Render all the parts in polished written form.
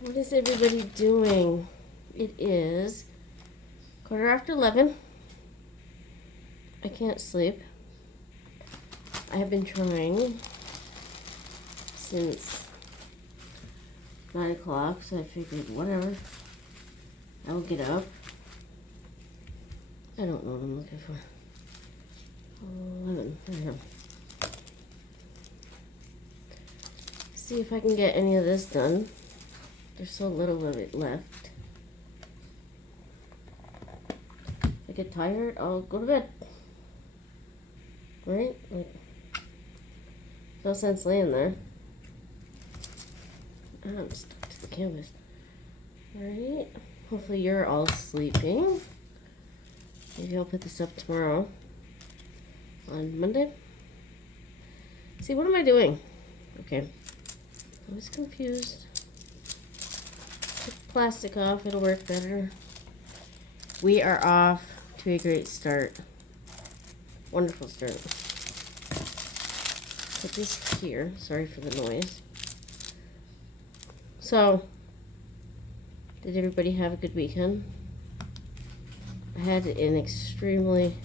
What is everybody doing? It is 11:15. I can't sleep. I have been trying since 9 o'clock, so I figured whatever. I will get up. I don't know what I'm looking for. 11. There we go. See if I can get any of this done. There's so little of it left. If I get tired, I'll go to bed. Right? Like, no sense laying there. I'm stuck to the canvas. Right? Hopefully you're all sleeping. Maybe I'll put this up tomorrow. On Monday. See, what am I doing? Okay. I was confused. Take the plastic off. It'll work better. We are off to a great start. Wonderful start. Put this here. Sorry for the noise. So, did everybody have a good weekend? I had an extremely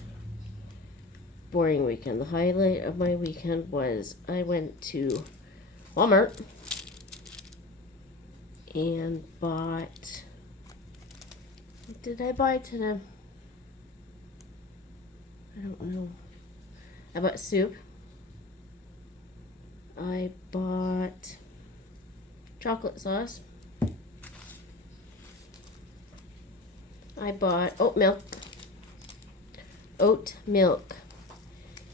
boring weekend. The highlight of my weekend was I went to Walmart and bought, what did I buy today? I don't know. I bought soup. I bought chocolate sauce. I bought oat milk. Oat milk.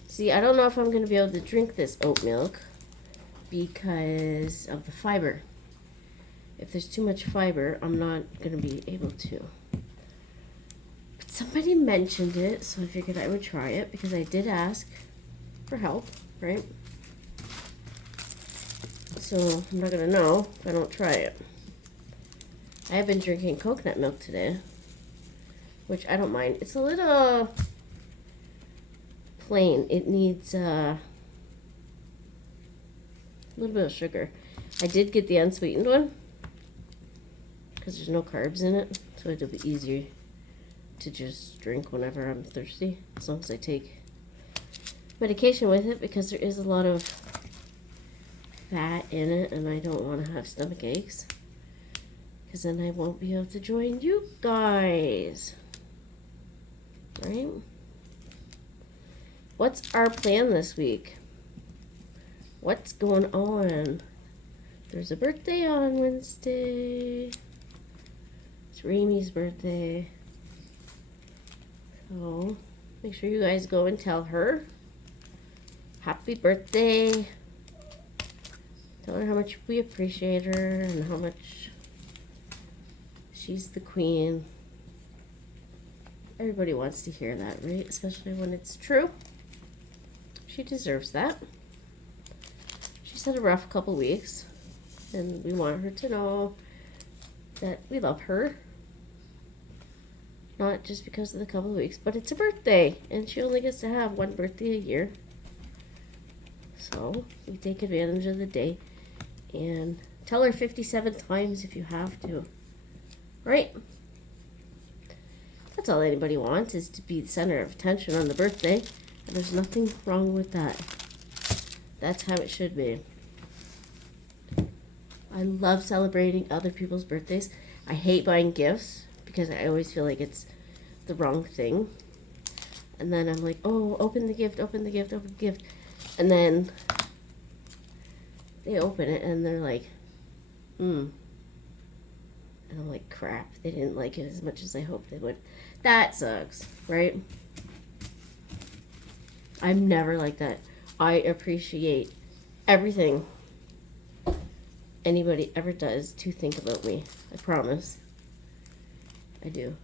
See, I don't know if I'm going to be able to drink this oat milk because of the fiber. If there's too much fiber, I'm not going to be able to. But somebody mentioned it, so I figured I would try it because I did ask for help, right? So I'm not going to know if I don't try it. I have been drinking coconut milk today, which I don't mind. It's a little plain. It needs a little bit of sugar. I did get the unsweetened one because there's no carbs in it, so it'll be easier to just drink whenever I'm thirsty, as long as I take medication with it, because there is a lot of fat in it and I don't want to have stomach aches, because then I won't be able to join you guys, right? What's our plan this week? What's going on? There's a birthday on Wednesday. It's Ramie's birthday. So make sure you guys go and tell her happy birthday. Tell her how much we appreciate her and how much she's the queen. Everybody wants to hear that, right? Especially when it's true. She deserves that. She's had a rough couple weeks, and we want her to know that we love her. Not just because of the couple of weeks, but it's a birthday, and she only gets to have one birthday a year. So we take advantage of the day and tell her 57 times if you have to. Right? That's all anybody wants, is to be the center of attention on the birthday. And there's nothing wrong with that. That's how it should be. I love celebrating other people's birthdays. I hate buying gifts because I always feel like it's the wrong thing. And then I'm like, oh, open the gift, open the gift, open the gift. And then they open it and they're like, And I'm like, crap, they didn't like it as much as I hoped they would. That sucks, right? I'm never like that. I appreciate everything anybody ever does to think about me. I promise. I do.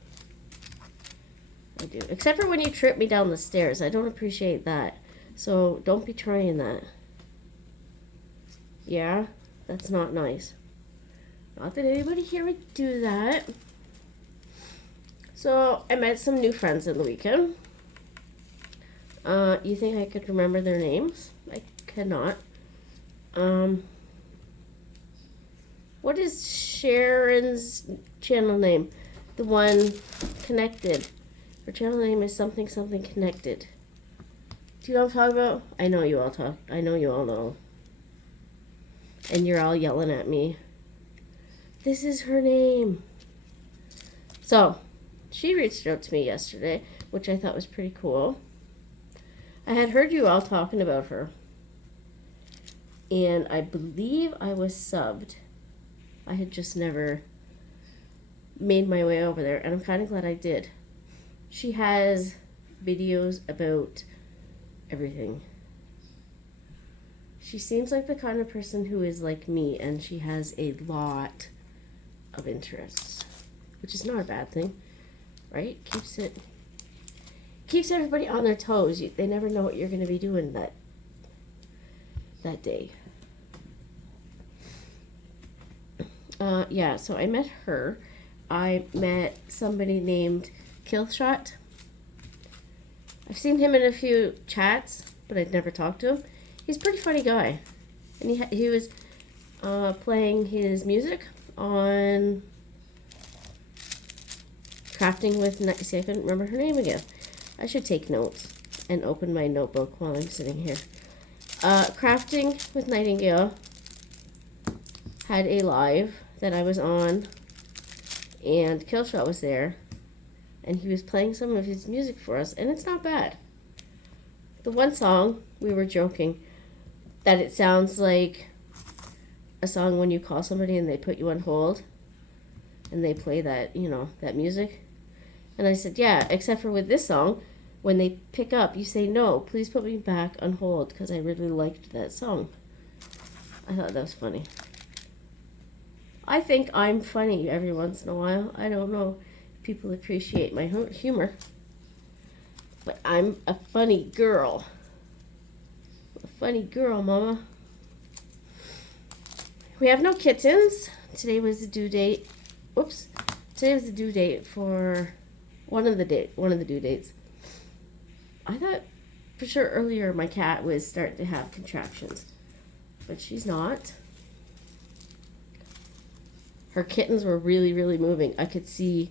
I do. Except for when you trip me down the stairs. I don't appreciate that. So don't be trying that. Yeah? That's not nice. Not that anybody here would do that. So I met some new friends in the weekend. You think I could remember their names? I cannot. What What is Sharon's channel name? The one connected. Her channel name is something connected. Do you know what I'm talking about? I know you all talk. I know you all know. And you're all yelling at me. This is her name. So, she reached out to me yesterday, which I thought was pretty cool. I had heard you all talking about her. And I believe I was subbed. I had just never made my way over there, and I'm kind of glad I did. She has videos about everything. She seems like the kind of person who is like me, and she has a lot of interests, which is not a bad thing, right? Keeps everybody on their toes. They never know what you're going to be doing that day. Yeah, so I met her. I met somebody named Killshot. I've seen him in a few chats, but I'd never talked to him. He's a pretty funny guy. And he was playing his music on Crafting with... See, I couldn't remember her name again. I should take notes and open my notebook while I'm sitting here. Crafting with Nightingale had a live that I was on, and Killshot was there, and he was playing some of his music for us, and it's not bad. The one song, we were joking that it sounds like a song when you call somebody and they put you on hold and they play that, that music. And I said, yeah, except for with this song, when they pick up, you say, no, please put me back on hold, because I really liked that song. I thought that was funny. I think I'm funny every once in a while. I don't know if people appreciate my humor, but I'm a funny girl. A funny girl, Mama. We have no kittens. Today was the due date. Whoops. Today was the due date for one of the due dates. I thought for sure earlier my cat was starting to have contractions, but she's not. Her kittens were really, really moving. I could see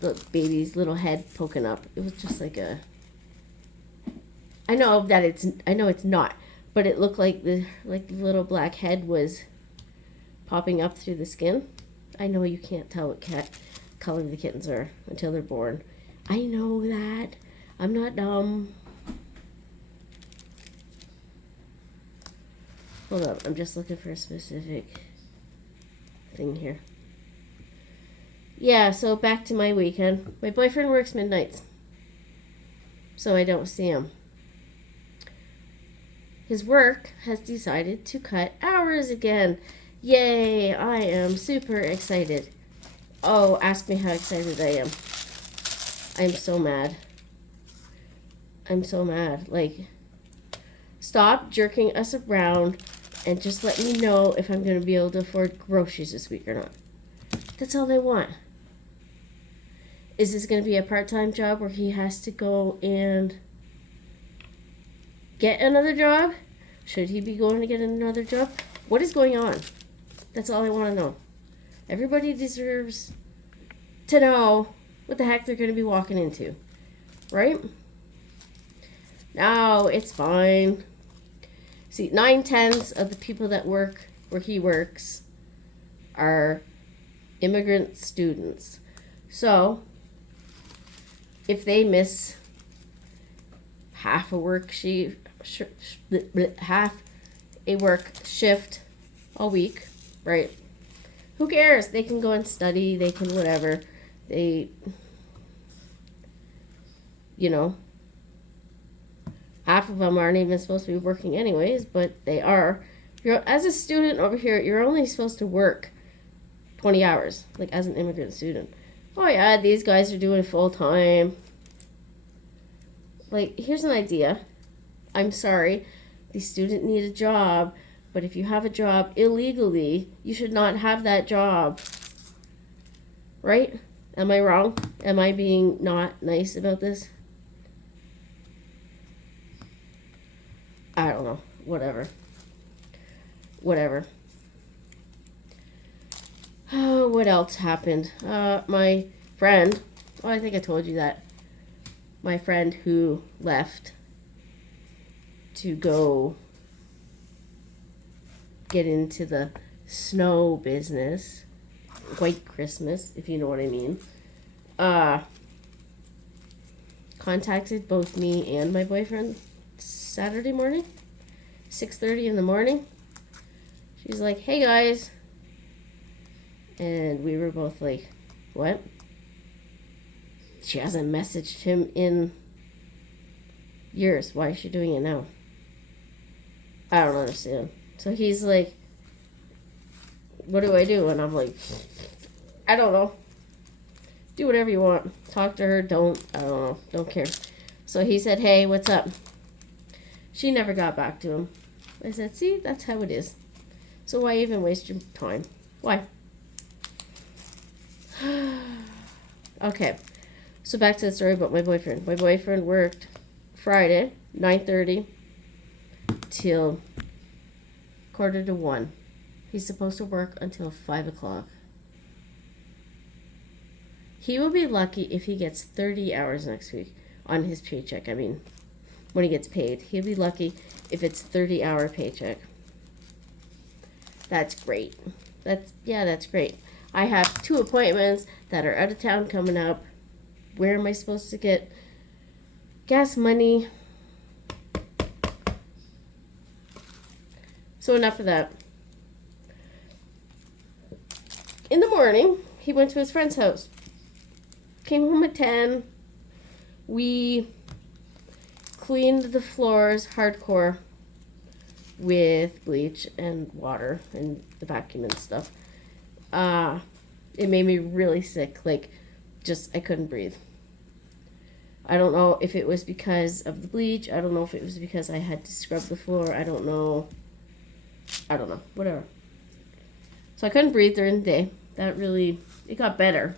the baby's little head poking up. It was just like a... I know it's not, but it looked like the little black head was popping up through the skin. I know you can't tell what color the kittens are until they're born. I know that. I'm not dumb. Hold on, I'm just looking for a specific thing here. Yeah, so back to my weekend. My boyfriend works midnights, so I don't see him. His work has decided to cut hours again. Yay, I am super excited. Oh, ask me how excited I am. I'm so mad. I'm so mad. Like, stop jerking us around and just let me know if I'm going to be able to afford groceries this week or not. That's all I want. Is this going to be a part-time job where he has to go and get another job? Should he be going to get another job? What is going on? That's all I want to know. Everybody deserves to know what the heck they're going to be walking into. Right? No, it's fine. See, 9/10 of the people that work where he works are immigrant students. So, if they miss half a work shift a week, right? Who cares? They can go and study, they can whatever. Half of them aren't even supposed to be working anyways, but they are. As a student over here, you're only supposed to work 20 hours, like as an immigrant student. Oh yeah, these guys are doing full time. Like, here's an idea. I'm sorry, the student need a job, but if you have a job illegally, you should not have that job. Right? Am I wrong? Am I being not nice about this? I don't know. Whatever. Oh, what else happened? My friend, oh, I think I told you that. My friend who left to go get into the snow business, White Christmas, if you know what I mean, contacted both me and my boyfriend Saturday morning, 6:30 in the morning. She's like, hey guys. And we were both like, what? She hasn't messaged him in years. Why is she doing it now? I don't understand. So he's like, what do I do? And I'm like, I don't know. Do whatever you want. Talk to her. Don't. I don't know. Don't care. So he said, hey, what's up? She never got back to him. I said, see, that's how it is. So why even waste your time? Why? Okay. So back to the story about my boyfriend. My boyfriend worked Friday, 9:30 till 12:45. He's supposed to work until 5 o'clock. He will be lucky if he gets 30 hours next week on his paycheck. I mean, when he gets paid. He'll be lucky if it's 30-hour paycheck. That's great. That's great. I have 2 appointments that are out of town coming up. Where am I supposed to get gas money? So enough of that. In the morning, he went to his friend's house. Came home at 10. We cleaned the floors hardcore with bleach and water and the vacuum and stuff. It made me really sick. Like, just, I couldn't breathe. I don't know if it was because of the bleach. I don't know if it was because I had to scrub the floor. I don't know. Whatever. So I couldn't breathe during the day. That really, it got better.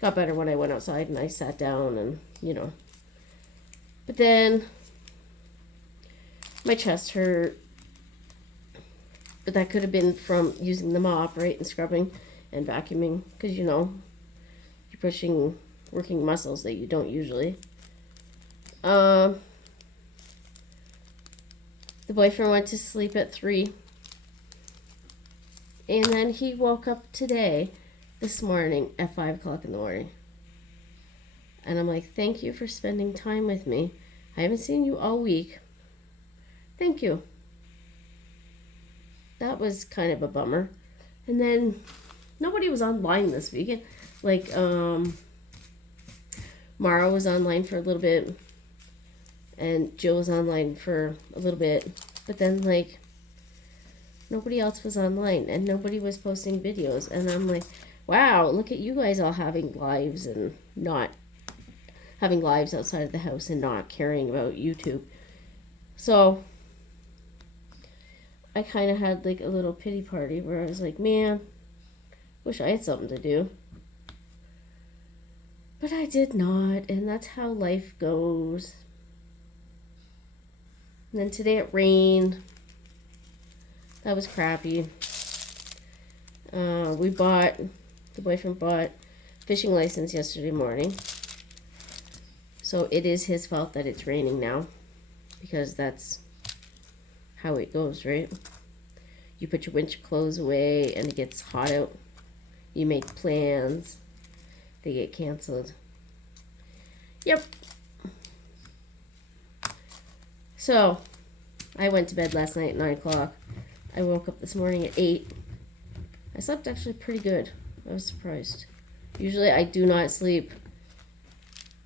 Got better when I went outside and I sat down and, you know. But then my chest hurt. But that could have been from using the mop, right, and scrubbing and vacuuming. Because, you know, you're pushing working muscles that you don't usually. The boyfriend went to sleep at 3. And then he woke up this morning at 5 o'clock in the morning. And I'm like, thank you for spending time with me. I haven't seen you all week. Thank you. That was kind of a bummer. And then nobody was online this weekend. Like, Mara was online for a little bit. And Jill was online for a little bit. But then, like, nobody else was online. And nobody was posting videos. And I'm like, wow, look at you guys all having lives and not having lives outside of the house and not caring about YouTube. So I kind of had like a little pity party where I was like, man, wish I had something to do. But I did not, and that's how life goes. And then today it rained. That was crappy. The boyfriend bought fishing license yesterday morning. So it is his fault that it's raining now. Because that's how it goes, right? You put your winter clothes away and it gets hot out. You make plans. They get canceled. Yep. So, I went to bed last night at 9 o'clock. I woke up this morning at 8. I slept actually pretty good. I was surprised. Usually I do not sleep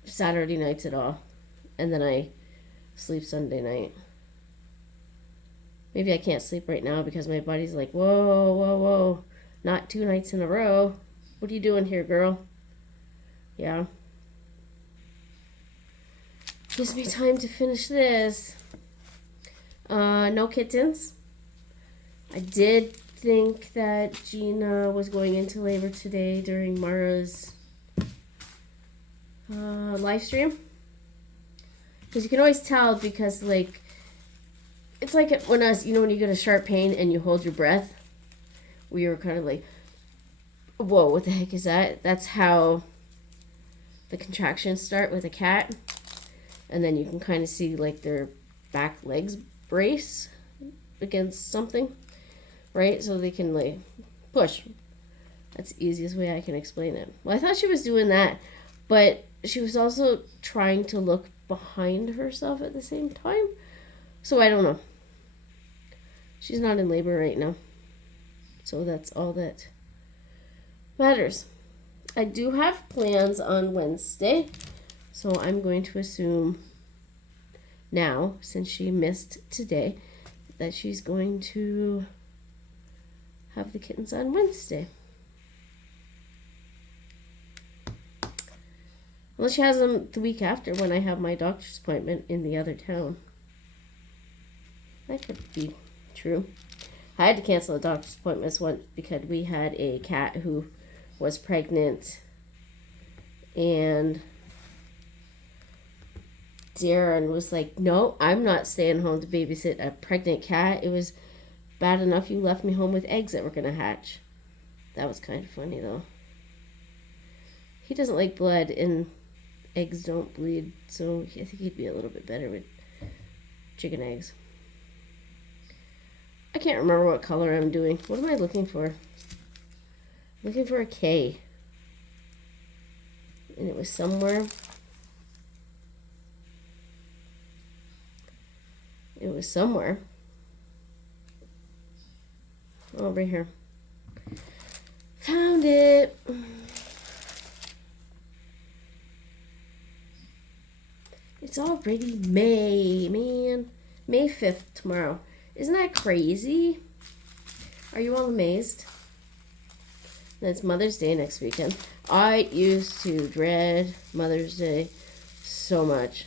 Saturday nights at all. And then I sleep Sunday night. Maybe I can't sleep right now because my body's like, whoa, whoa, whoa. Not 2 nights in a row. What are you doing here, girl? Yeah. Gives me time to finish this. No kittens. I did think that Gina was going into labor today during Mara's live stream. Because you can always tell because, like, it's like when when you get a sharp pain and you hold your breath. We were kind of like, Whoa, what the heck is that? That's how the contractions start with a cat. And then you can kind of see like their back legs brace against something, right? So they can like push. That's the easiest way I can explain it. Well, I thought she was doing that, but she was also trying to look behind herself at the same time. So I don't know. She's not in labor right now. So that's all that matters. I do have plans on Wednesday. So I'm going to assume now, since she missed today, that she's going to have the kittens on Wednesday. Well, she has them the week after when I have my doctor's appointment in the other town. That could be true. I had to cancel a doctor's appointment once because we had a cat who was pregnant, and Darren was like, no, I'm not staying home to babysit a pregnant cat. It was bad enough you left me home with eggs that were going to hatch. That was kind of funny, though. He doesn't like blood, and eggs don't bleed, so I think he'd be a little bit better with chicken eggs. I can't remember what color I'm doing. What am I looking for? I'm looking for a K. And it was somewhere. It was somewhere. Over here. Found it. It's already May, man. May 5th tomorrow. Isn't that crazy? Are you all amazed? And it's Mother's Day next weekend. I used to dread Mother's Day so much.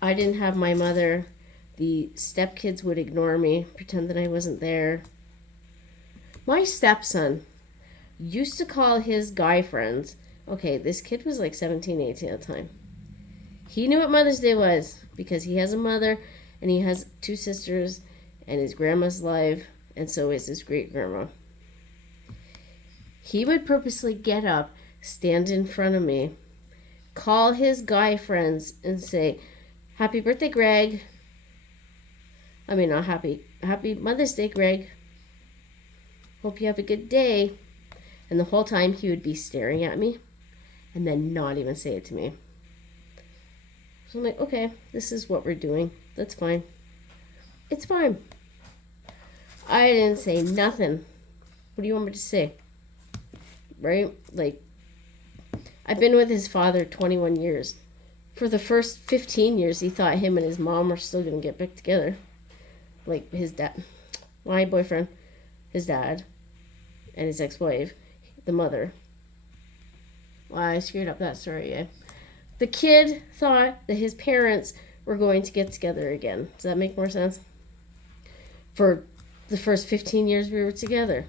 I didn't have my mother. The stepkids would ignore me, pretend that I wasn't there. My stepson used to call his guy friends. Okay, this kid was like 17, 18 at the time. He knew what Mother's Day was because he has a mother and he has 2 sisters and his grandma's alive, and so is his great-grandma. He would purposely get up, stand in front of me, call his guy friends and say, happy birthday, Greg. I mean, not happy. Happy Mother's Day, Greg. Hope you have a good day. And the whole time he would be staring at me and then not even say it to me. So I'm like, okay, this is what we're doing. That's fine. It's fine. I didn't say nothing. What do you want me to say? Right? Like, I've been with his father 21 years. For the first 15 years, he thought him and his mom were still going to get back together. Like, his dad, my boyfriend, his dad, and his ex-wife, the mother. Well, I screwed up that story, yeah. The kid thought that his parents were going to get together again. Does that make more sense? For the first 15 years we were together.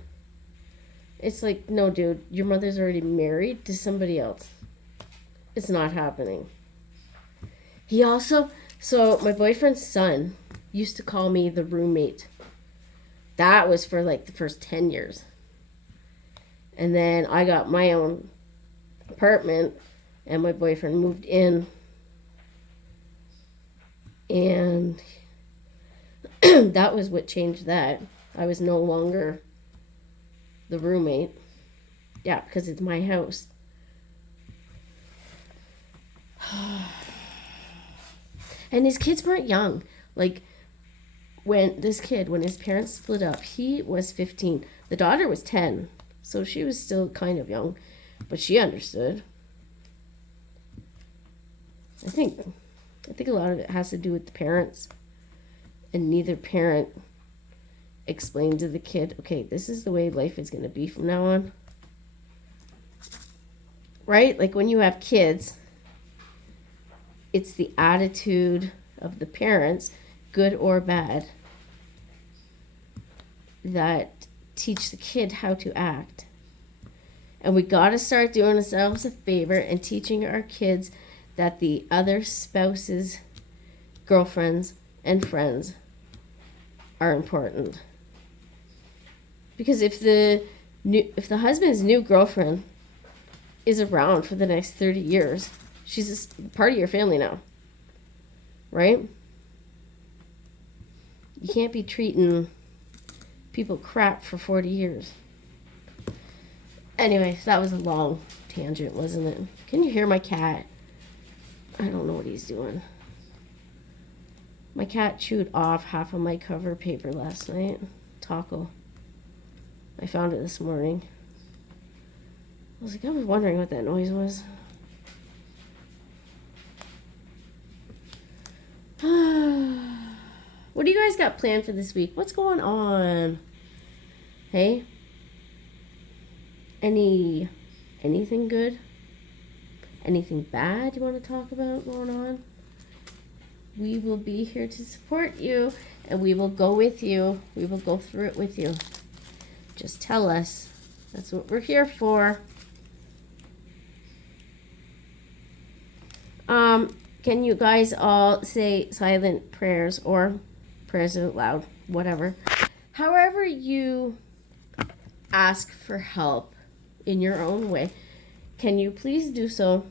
It's like, no, dude, your mother's already married to somebody else. It's not happening. He also, so my boyfriend's son used to call me the roommate. That was for like the first 10 years. And then I got my own apartment and my boyfriend moved in. And that was what changed that. I was no longer the roommate. Yeah, because it's my house. And his kids weren't young. Like, when his parents split up, he was 15. The daughter was 10. So she was still kind of young. But she understood. I think a lot of it has to do with the parents. And neither parent explained to the kid, okay, this is the way life is going to be from now on. Right? Like when you have kids, it's the attitude of the parents, good or bad, that teach the kid how to act. And we got to start doing ourselves a favor and teaching our kids that the other spouses, girlfriends, and friends are important. Because if the if the husband's new girlfriend is around for the next 30 years, she's a part of your family now, right? You can't be treating people crap for 40 years. Anyway, that was a long tangent, wasn't it? Can you hear my cat? I don't know what he's doing. My cat chewed off half of my cover paper last night. Taco. I found it this morning. I was wondering what that noise was. What do you guys got planned for this week? What's going on? Hey? Anything good? Anything bad you want to talk about going on? We will be here to support you, and we will go with you. We will go through it with you. Just tell us. That's what we're here for. Can you guys all say silent prayers or prayers out loud, whatever. However you ask for help in your own way, can you please do so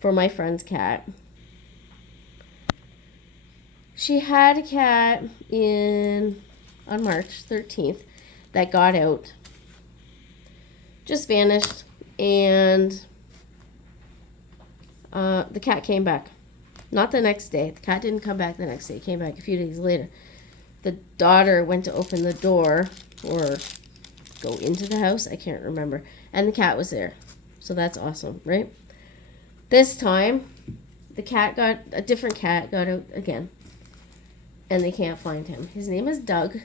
for my friend's cat? She had a cat on March 13th that got out, just vanished, and the cat came back. Not the next day. The cat didn't come back the next day. It came back a few days later. The daughter went to open the door or go into the house. I can't remember. And the cat was there. So that's awesome, right? This time, a different cat got out again. And they can't find him. His name is Doug.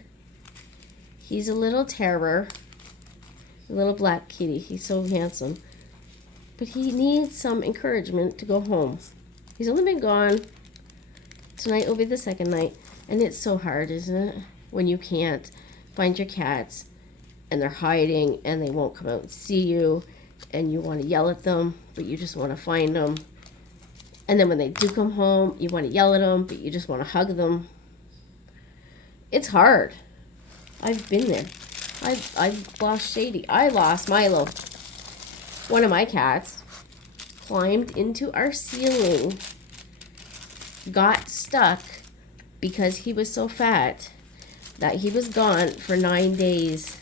He's a little terror. A little black kitty. He's so handsome. But he needs some encouragement to go home. He's only been gone. Tonight will be the second night. And it's so hard, isn't it? When you can't find your cats and they're hiding and they won't come out and see you and you want to yell at them, but you just want to find them. And then when they do come home, you want to yell at them, but you just want to hug them. It's hard. I've been there. I've lost Shady. I lost Milo. One of my cats climbed into our ceiling, got stuck because he was so fat that he was gone for 9 days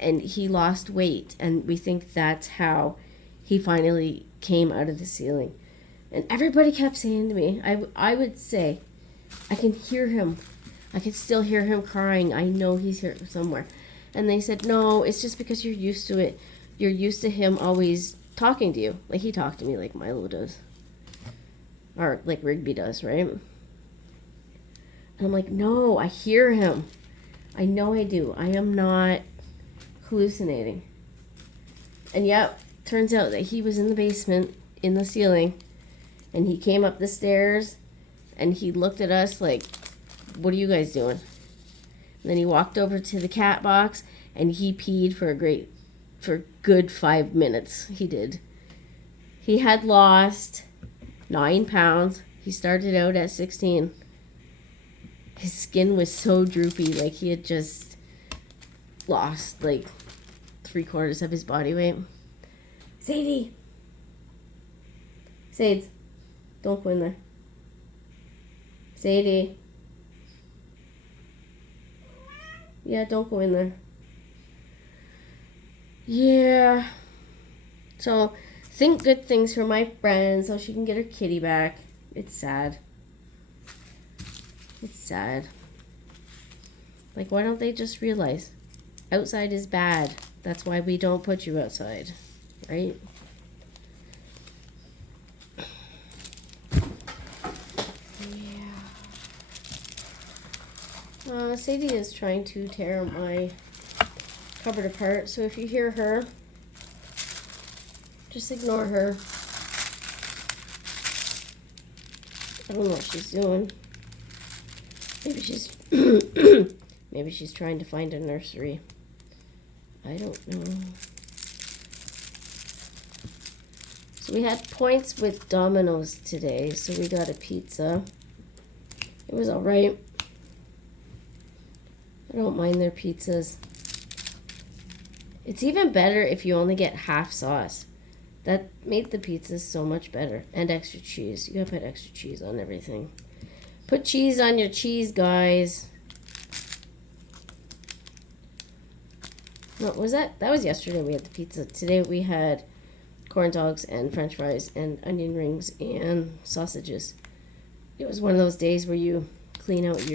and he lost weight. And we think that's how he finally came out of the ceiling. And everybody kept saying to me, I would say, I can hear him. I can still hear him crying. I know he's here somewhere. And they said, no, it's just because you're used to it. You're used to him always talking to you. Like he talked to me like Milo does. Or like Rigby does, right? And I'm like, no, I hear him. I know I do. I am not hallucinating. And yep, turns out that he was in the basement, in the ceiling. And he came up the stairs and he looked at us like, what are you guys doing? And then he walked over to the cat box and he peed for a good 5 minutes. He did. He had lost 9 pounds. He started out at 16. His skin was so droopy, like he had just lost like 3/4 of his body weight. Sadie! Sades, don't go in there. Sadie. Yeah, don't go in there. Yeah. So, think good things for my friend so she can get her kitty back. It's sad. It's sad. Like, why don't they just realize outside is bad? That's why we don't put you outside, right? Yeah. Sadie is trying to tear my cupboard apart, so if you hear her, just ignore her. I don't know what she's doing. Maybe she's trying to find a nursery. I don't know. So we had points with Domino's today, so we got a pizza. It was all right. I don't mind their pizzas. It's even better if you only get half sauce. That made the pizza so much better. And extra cheese. You gotta put extra cheese on everything. Put cheese on your cheese, guys. What was that? That was yesterday we had the pizza. Today we had corn dogs and french fries and onion rings and sausages. It was one of those days where you clean out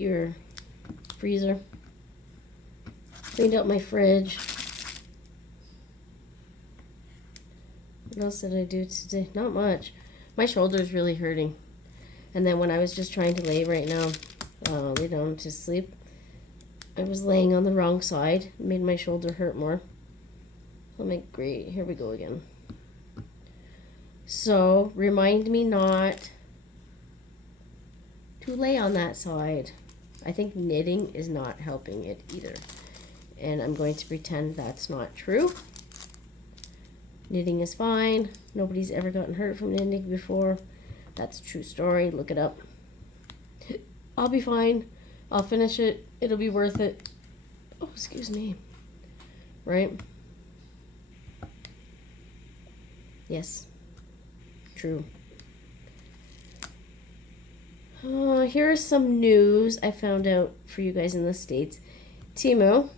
your freezer. Cleaned out my fridge. What else did I do today? Not much. My shoulder's really hurting. And then when I was just trying to lay right now, lay down to sleep, I was laying on the wrong side. It made my shoulder hurt more. I'm like, great, here we go again. So, remind me not to lay on that side. I think knitting is not helping it either. And I'm going to pretend that's not true. Knitting is fine. Nobody's ever gotten hurt from knitting before. That's a true story. Look it up. I'll be fine. I'll finish it. It'll be worth it. Oh, excuse me. Right? Yes. True. Here's some news I found out for you guys in the States. Temu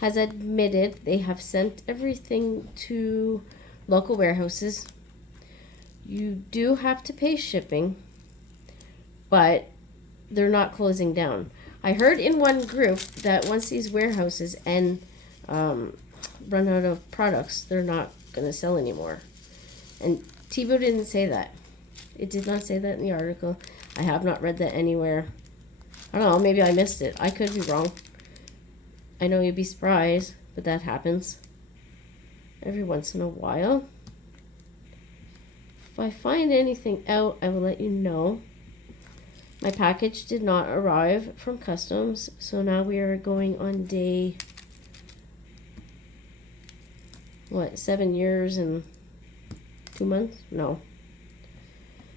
has admitted they have sent everything to local warehouses. You do have to pay shipping, but they're not closing down. I heard in one group that once these warehouses run out of products, they're not going to sell anymore. And Temu didn't say that. It did not say that in the article. I have not read that anywhere. I don't know, maybe I missed it. I could be wrong. I know you'd be surprised, but that happens every once in a while. If I find anything out, I will let you know. My package did not arrive from customs, so now we are going on day, 7 years and 2 months? No.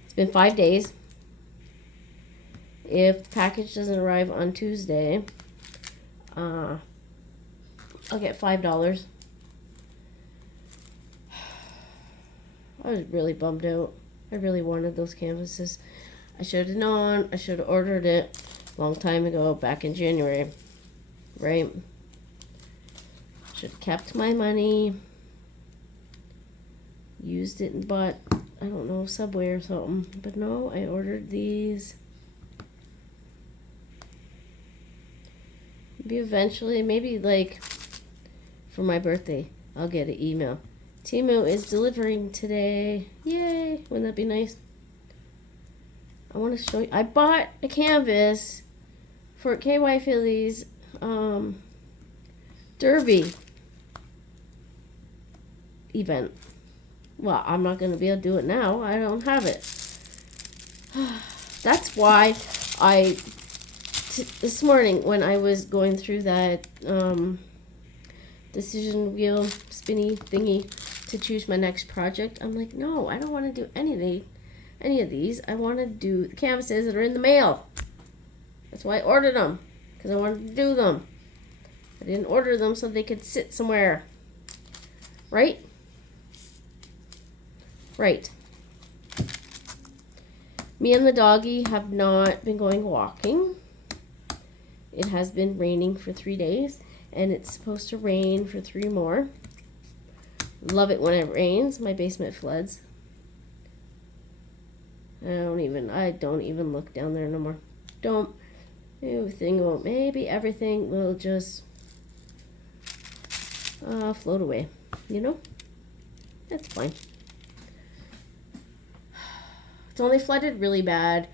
It's been 5 days. If the package doesn't arrive on Tuesday, I'll get $5. I was really bummed out. I really wanted those canvases. I should have known. I should have ordered it a long time ago, back in January. Right? Should have kept my money. Used it and bought, I don't know, Subway or something. But no, I ordered these. Maybe eventually, maybe like for my birthday, I'll get an email. Temu is delivering today. Yay! Wouldn't that be nice? I want to show you. I bought a canvas for KY Philly's derby event. Well, I'm not going to be able to do it now. I don't have it. That's why this morning when I was going through that decision wheel spinny thingy to choose my next project, I'm like, no, I don't want to do any of these. I want to do the canvases that are in the mail. That's why I ordered them, because I wanted to do them. I didn't order them so they could sit somewhere. Right? Right. Me and the doggy have not been going walking. It has been raining for 3 days, and it's supposed to rain for 3 more. Love it when it rains. My basement floods. I don't even look down there no more. Maybe everything will just float away. You know? That's fine. It's only flooded really bad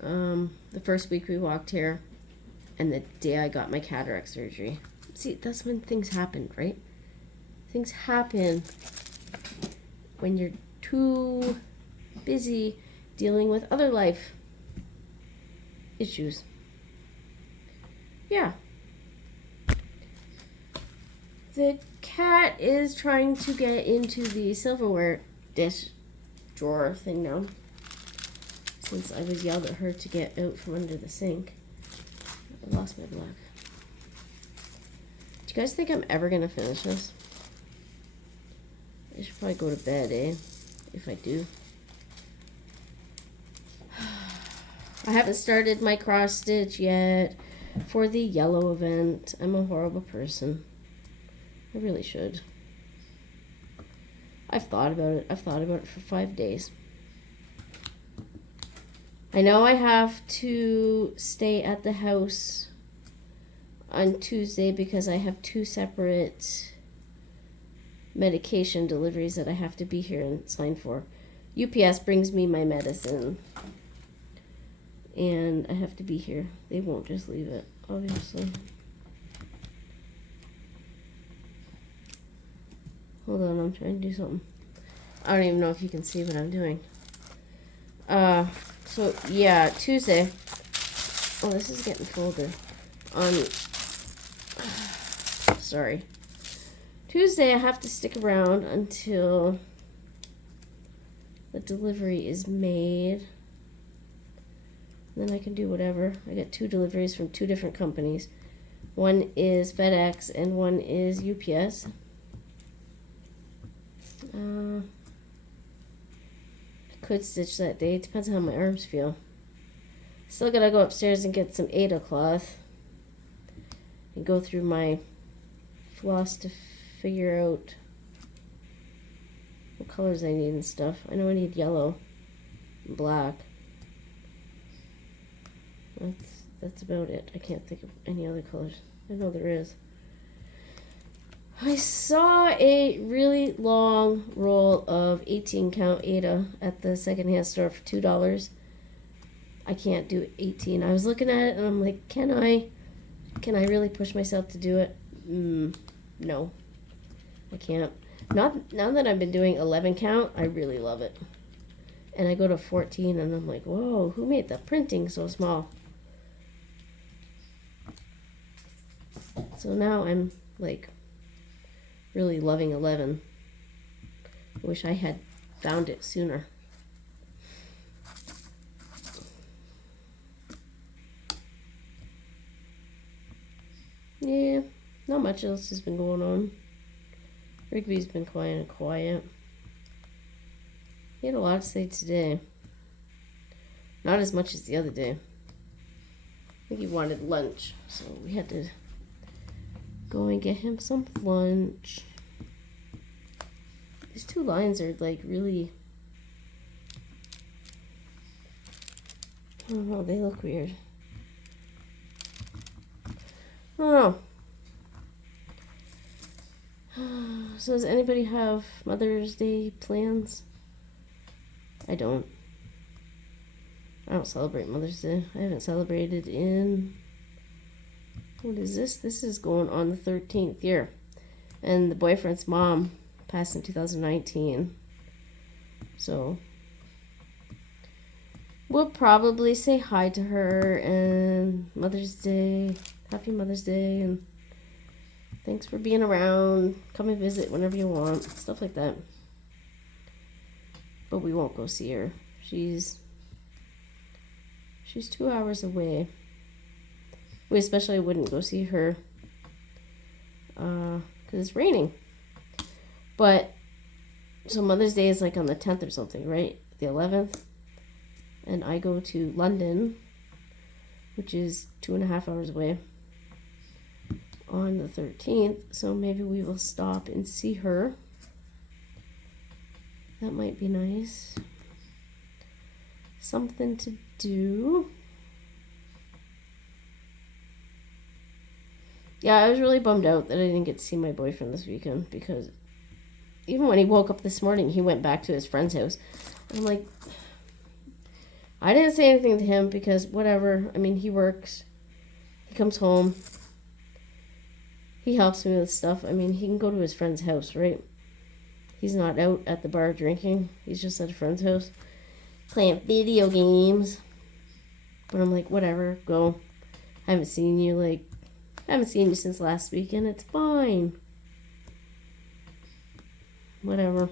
the first week we walked here and the day I got my cataract surgery. See, that's when things happen, right? Things happen when you're too busy dealing with other life issues. Yeah. The cat is trying to get into the silverware dish drawer thing now, since I was yelled at her to get out from under the sink. I lost my block. you guys think I'm ever gonna finish this? I should probably go to bed, eh? If I do. I haven't started my cross stitch yet for the yellow event. I'm a horrible person. I really should. I've thought about it. I've thought about it for 5 days. I know I have to stay at the house on Tuesday because I have 2 separate medication deliveries that I have to be here and sign for. UPS brings me my medicine. And I have to be here. They won't just leave it, obviously. Hold on, I'm trying to do something. I don't even know if you can see what I'm doing. So yeah, Tuesday. Oh, this is getting folded. Sorry. Tuesday I have to stick around until the delivery is made. Then I can do whatever. I got 2 deliveries from 2 different companies. One is FedEx and one is UPS. I could stitch that day. It depends on how my arms feel. Still gotta go upstairs and get some Aida cloth and go through my floss to figure out what colors I need and stuff. I know I need yellow and black. That's about it. I can't think of any other colors. I know there is. I saw a really long roll of 18 count Aida at the secondhand store for $2. I can't do 18. I was looking at it and I'm like, can I really push myself to do it? No, I can't. Not now that I've been doing 11 count, I really love it. And I go to 14 and I'm like, whoa, who made the printing so small? So now I'm like really loving 11. I wish I had found it sooner. Yeah, not much else has been going on. Rigby's been quiet. He had a lot to say today. Not as much as the other day. I think he wanted lunch, so we had to go and get him some lunch. These 2 lines are like really, I don't know, they look weird. I don't know. So does anybody have Mother's Day plans? I don't celebrate Mother's Day. I haven't celebrated in, what is this? This is going on the 13th year. And the boyfriend's mom passed in 2019. So we'll probably say hi to her and Mother's Day. Happy Mother's Day and thanks for being around. Come and visit whenever you want. Stuff like that. But we won't go see her. She's 2 hours away. We especially wouldn't go see her because it's raining. But so Mother's Day is like on the 10th or something, right? The 11th. And I go to London, which is 2.5 hours away, on the 13th. So maybe we will stop and see her. That might be nice. Something to do. Yeah, I was really bummed out that I didn't get to see my boyfriend this weekend because even when he woke up this morning, he went back to his friend's house. I'm like, I didn't say anything to him because whatever. I mean, he works. He comes home. He helps me with stuff. I mean, he can go to his friend's house, right? He's not out at the bar drinking. He's just at a friend's house playing video games. But I'm like, whatever, go. I haven't seen you since last weekend. It's fine. Whatever.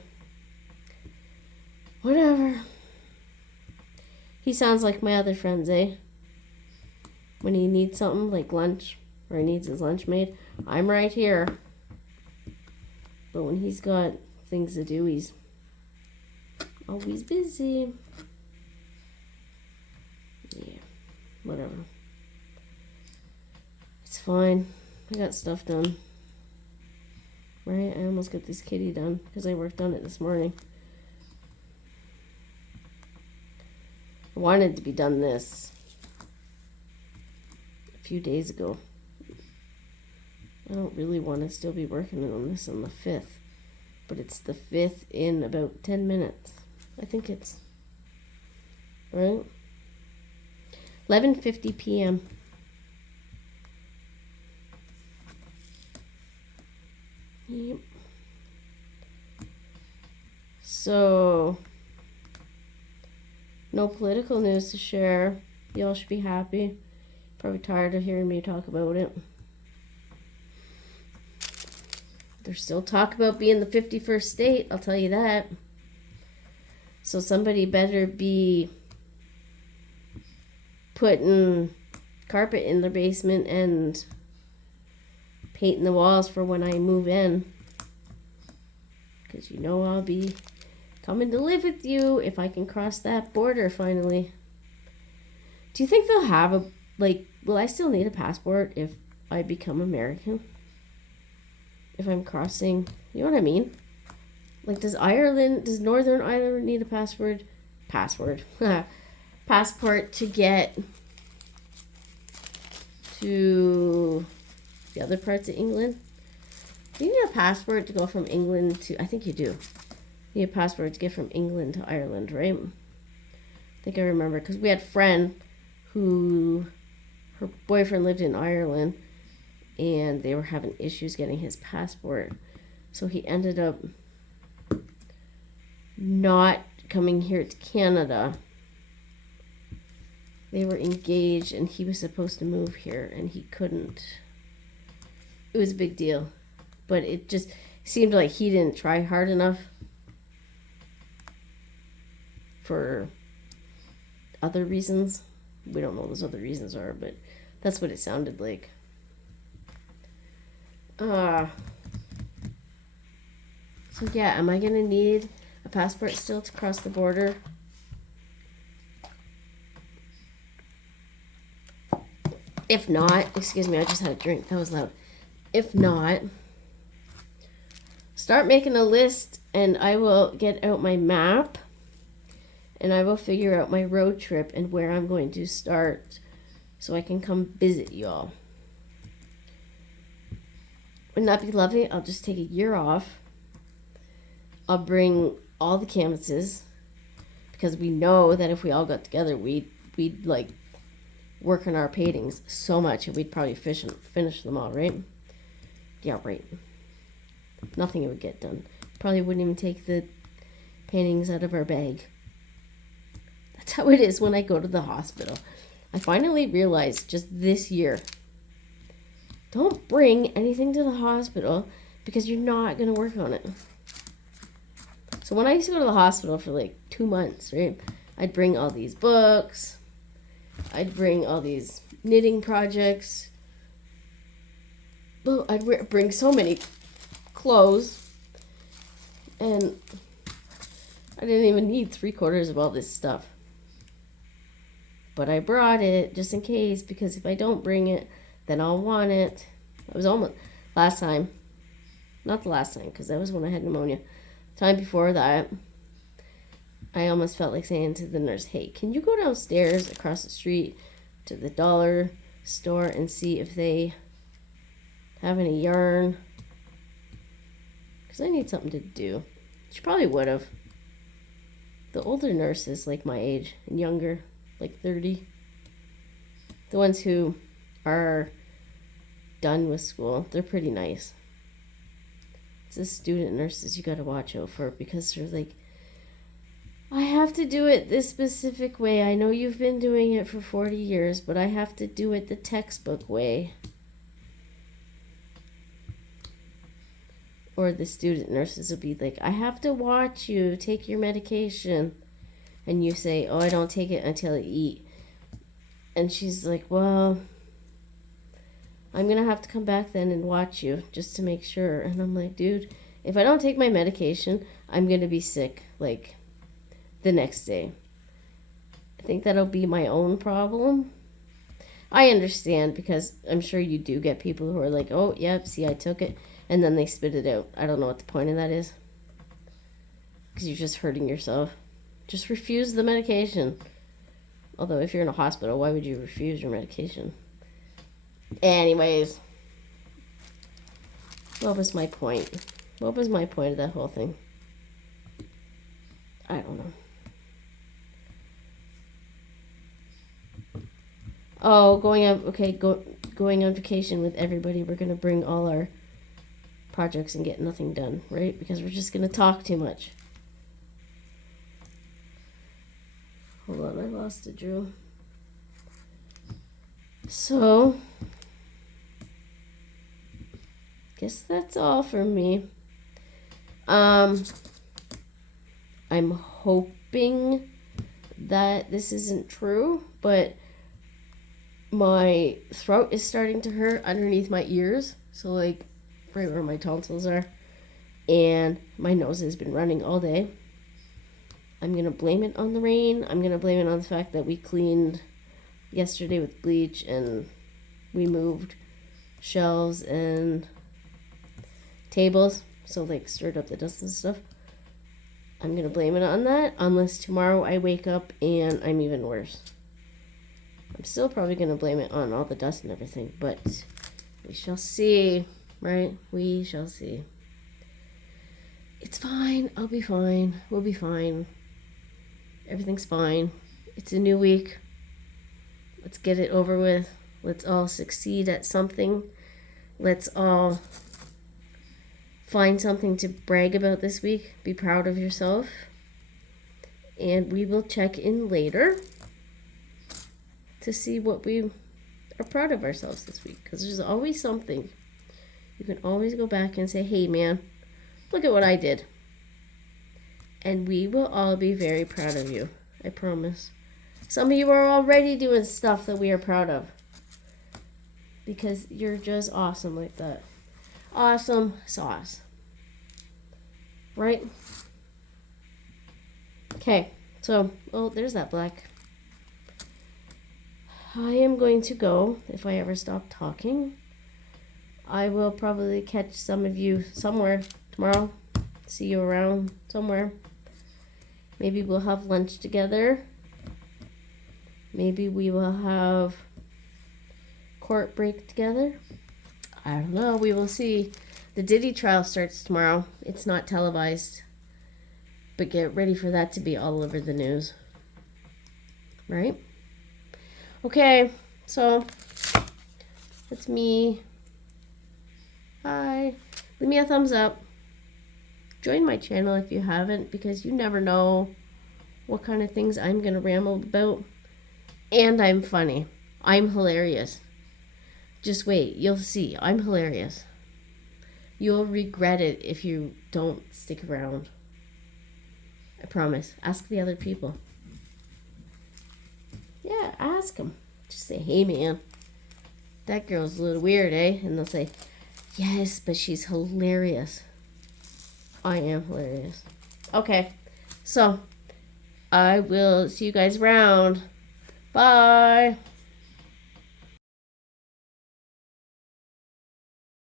He sounds like my other friends, eh? When he needs something like lunch, or he needs his lunch made, I'm right here. But when he's got things to do, he's always busy. Yeah, whatever. It's fine. I got stuff done. Right? I almost got this kitty done because I worked on it this morning. I wanted to be done this a few days ago. I don't really want to still be working on this on the 5th. But it's the 5th in about 10 minutes. I think it's... Right? 11:50 p.m. Yep. So, no political news to share. Y'all should be happy. Probably tired of hearing me talk about it. There's still talk about being the 51st state, I'll tell you that. So somebody better be putting carpet in their basement and painting the walls for when I move in. Because you know I'll be coming to live with you if I can cross that border finally. Do you think they'll have a, like, will I still need a passport if I become American? If I'm crossing, you know what I mean? Like, does Northern Ireland need a passport to get to the other parts of England? Do you need a passport to go from England to, I think you do. You need a passport to get from England to Ireland, right? I think I remember, because we had a friend who, her boyfriend lived in Ireland, and they were having issues getting his passport. So he ended up not coming here to Canada. They were engaged and he was supposed to move here and he couldn't. It was a big deal. But it just seemed like he didn't try hard enough for other reasons. We don't know what those other reasons are, but that's what it sounded like. So yeah, am I gonna need a passport still to cross the border? If not, excuse me, I just had a drink, that was loud. If not, start making a list and I will get out my map and I will figure out my road trip and where I'm going to start so I can come visit y'all. Wouldn't that be lovely? I'll just take a year off. I'll bring all the canvases because we know that if we all got together, we'd like work on our paintings so much and we'd probably finish them all, right? Yeah, right. Nothing would get done. Probably wouldn't even take the paintings out of our bag. That's how it is when I go to the hospital. I finally realized just this year, don't bring anything to the hospital because you're not going to work on it. So when I used to go to the hospital for like 2 months, right, I'd bring all these books. I'd bring all these knitting projects. Well, I'd bring so many clothes. And I didn't even need 3/4 of all this stuff. But I brought it just in case, because if I don't bring it, then I'll want it. It was almost last time. Not the last time, because that was when I had pneumonia. Time before that, I almost felt like saying to the nurse, hey, can you go downstairs across the street to the dollar store and see if they have any yarn? Because I need something to do. She probably would have. The older nurses, like my age and younger, like 30, the ones who are done with school, they're pretty nice. It's the student nurses you got to watch out for, because they're like, I have to do it this specific way. I know you've been doing it for 40 years, but I have to do it the textbook way. Or the student nurses will be like, I have to watch you take your medication. And you say, oh, I don't take it until I eat. And she's like, well, I'm going to have to come back then and watch you just to make sure. And I'm like, dude, if I don't take my medication, I'm going to be sick, like, the next day. I think that'll be my own problem. I understand because I'm sure you do get people who are like, oh, yep, see, I took it. And then they spit it out. I don't know what the point of that is. Because you're just hurting yourself. Just refuse the medication. Although if you're in a hospital, why would you refuse your medication? Anyways. What was my point? What was my point of that whole thing? I don't know. Oh, going on vacation with everybody. We're going to bring all our projects and get nothing done, right? Because we're just going to talk too much. Hold on, I lost it, Drew. So, guess that's all for me. I'm hoping that this isn't true, but my throat is starting to hurt underneath my ears, so like right where my tonsils are, and my nose has been running all day. I'm gonna blame it on the rain. I'm gonna blame it on the fact that we cleaned yesterday with bleach and we moved shelves and tables, so like stirred up the dust and stuff. I'm gonna blame it on that unless tomorrow I wake up and I'm even worse. I'm still probably going to blame it on all the dust and everything, but we shall see, right? We shall see. It's fine. I'll be fine. We'll be fine. Everything's fine. It's a new week. Let's get it over with. Let's all succeed at something. Let's all find something to brag about this week. Be proud of yourself. And we will check in later to see what we are proud of ourselves this week, because there's always something. You can always go back and say, hey man, look at what I did. And we will all be very proud of you. I promise. Some of you are already doing stuff that we are proud of, because you're just awesome like that. Awesome sauce. Right? Okay, so, oh, there's that black. I am going to go, if I ever stop talking. I will probably catch some of you somewhere tomorrow. See you around somewhere. Maybe we'll have lunch together. Maybe we will have court break together. I don't know. We will see. The Diddy trial starts tomorrow. It's not televised. But get ready for that to be all over the news. Right? Okay, so that's me. Bye. Leave me a thumbs up. Join my channel if you haven't, because you never know what kind of things I'm going to ramble about. And I'm funny. I'm hilarious. Just wait. You'll see. I'm hilarious. You'll regret it if you don't stick around. I promise. Ask the other people. Yeah, ask them. Just say, hey man, that girl's a little weird, eh? And they'll say, yes, but she's hilarious. I am hilarious. Okay, so I will see you guys around. Bye.